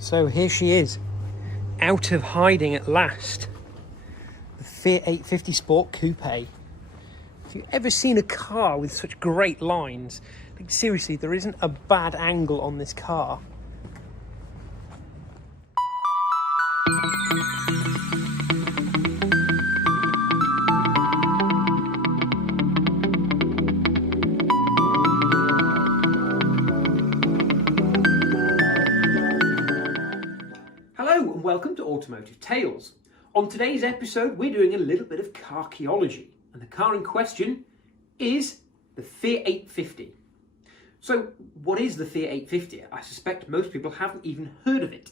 So here she is, out of hiding at last. The Fiat 850 Sport Coupe. If you've ever seen a car with such great lines, like, seriously, there isn't a bad angle on this car. Hello and welcome to Automotive Tales. On today's episode we're doing a little bit of Carchaeology, and the car in question is the Fiat 850. So what is the Fiat 850? I suspect most people haven't even heard of it.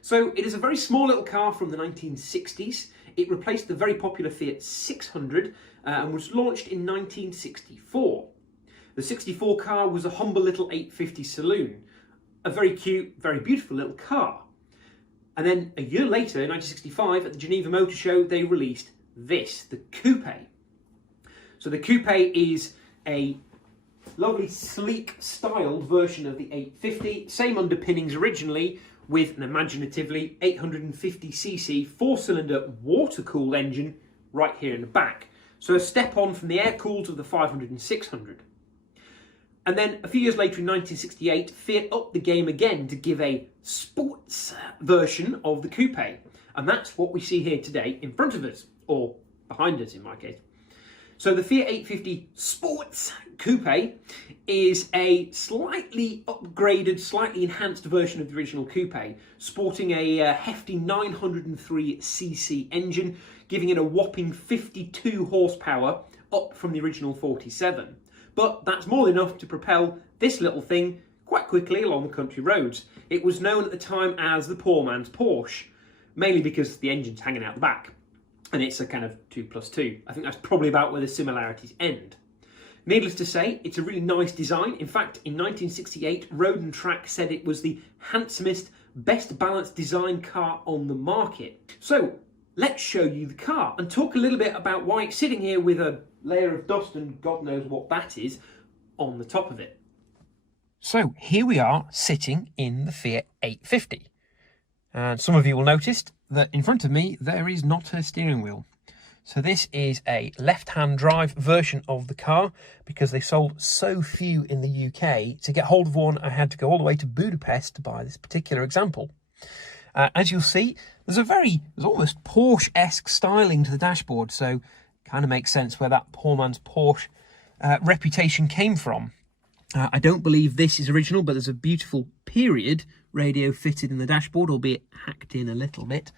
So it is a very small little car from the 1960s. It replaced the very popular Fiat 600 and was launched in 1964. The 64 car was a humble little 850 saloon. A very cute, very beautiful little car. And then a year later, in 1965, at the Geneva Motor Show, they released this, the Coupe. So the Coupe is a lovely, sleek, styled version of the 850. Same underpinnings originally, with an imaginatively 850cc four-cylinder water-cooled engine right here in the back. So a step on from the air-cooled of the 500 and 600. And then a few years later in 1968, Fiat upped the game again to give a sports version of the Coupe. And that's what we see here today in front of us, or behind us in my case. So the Fiat 850 Sports Coupe is a slightly upgraded, slightly enhanced version of the original Coupe, sporting a hefty 903cc engine, giving it a whopping 52 horsepower, up from the original 47. But that's more than enough to propel this little thing quite quickly along the country roads. It was known at the time as the poor man's Porsche, mainly because the engine's hanging out the back, and it's a kind of 2+2. I think that's probably about where the similarities end. Needless to say, it's a really nice design. In fact, in 1968, Road and Track said it was the handsomest, best balanced design car on the market. So let's show you the car and talk a little bit about why it's sitting here with a layer of dust, and God knows what that is, on the top of it. So here we are sitting in the Fiat 850. And some of you will notice that in front of me there is not a steering wheel. So this is a left-hand drive version of the car, because they sold so few in the UK. To get hold of one, I had to go all the way to Budapest to buy this particular example. As you'll see, there's almost Porsche-esque styling to the dashboard, so kind of makes sense where that poor man's Porsche reputation came from. I don't believe this is original, but there's a beautiful period radio fitted in the dashboard, albeit hacked in a little bit.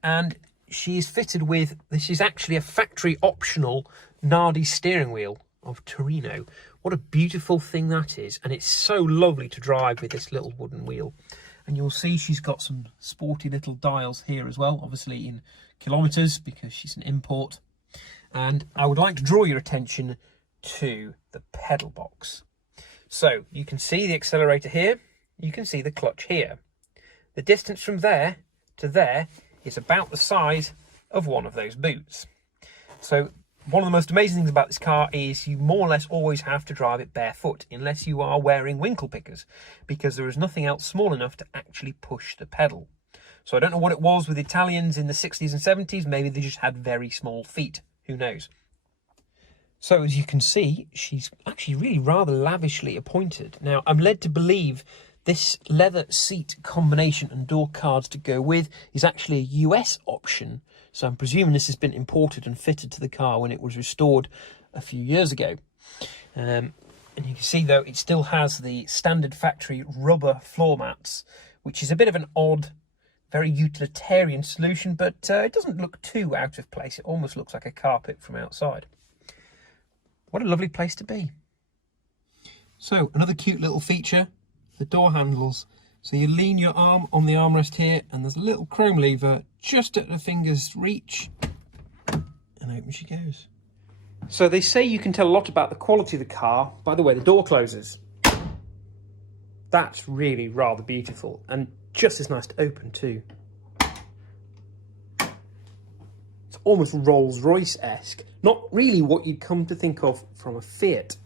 And she's fitted with, this is actually a factory optional Nardi steering wheel of Turin. What a beautiful thing that is. And it's so lovely to drive with this little wooden wheel. And you'll see she's got some sporty little dials here as well, obviously in kilometres because she's an import. And I would like to draw your attention to the pedal box. So you can see the accelerator here, you can see the clutch here. The distance from there to there is about the size of one of those boots. So one of the most amazing things about this car is you more or less always have to drive it barefoot, unless you are wearing winkle pickers, because there is nothing else small enough to actually push the pedal. So I don't know what it was with Italians in the 60s and 70s, maybe they just had very small feet. Who knows? So as you can see, she's actually really rather lavishly appointed. Now, I'm led to believe this leather seat combination and door cards to go with is actually a US option. So I'm presuming this has been imported and fitted to the car when it was restored a few years ago. And you can see, though, it still has the standard factory rubber floor mats, which is a bit of an odd, very utilitarian solution, but it doesn't look too out of place. It almost looks like a carpet from outside. What a lovely place to be. So another cute little feature, the door handles. So you lean your arm on the armrest here, and there's a little chrome lever just at the finger's reach, and open she goes. So they say you can tell a lot about the quality of the car by the way the door closes. That's really rather beautiful, and just as nice to open too. It's almost Rolls-Royce-esque. Not really what you'd come to think of from a Fiat.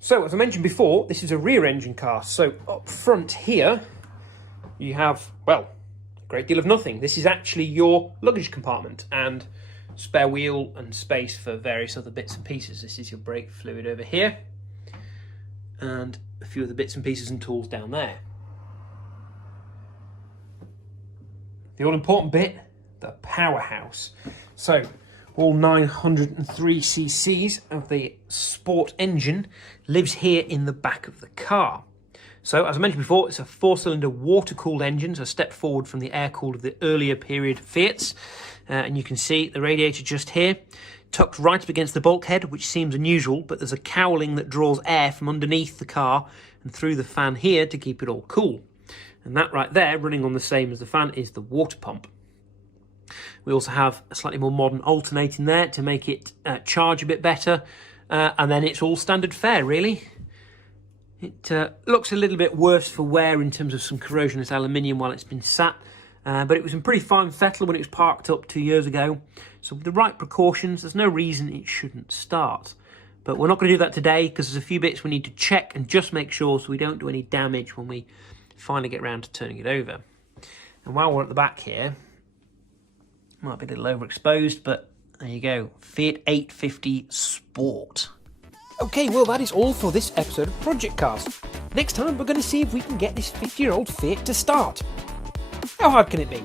So, as I mentioned before, this is a rear engine car. So, up front here, you have, well, a great deal of nothing. This is actually your luggage compartment and spare wheel and space for various other bits and pieces. This is your brake fluid over here and a few of the bits and pieces and tools down there. The all-important bit, the powerhouse. So, all 903 cc's of the Sport engine lives here in the back of the car. So, as I mentioned before, it's a 4-cylinder water-cooled engine, so a step forward from the air-cooled of the earlier period Fiats. And you can see the radiator just here, tucked right up against the bulkhead, which seems unusual, but there's a cowling that draws air from underneath the car and through the fan here to keep it all cool. And that right there, running on the same as the fan, is the water pump. We also have a slightly more modern alternating there to make it charge a bit better. And then it's all standard fare, really. It looks a little bit worse for wear in terms of some corrosion as aluminium while it's been sat. But it was in pretty fine fettle when it was parked up 2 years ago. So with the right precautions, there's no reason it shouldn't start. But we're not going to do that today because there's a few bits we need to check and just make sure so we don't do any damage when we finally get around to turning it over. And while we're at the back here, might be a little overexposed, but there you go. Fiat 850 Sport. Okay, well that is all for this episode of Project Cars. Next time we're going to see if we can get this 50-year-old Fiat to start. How hard can it be?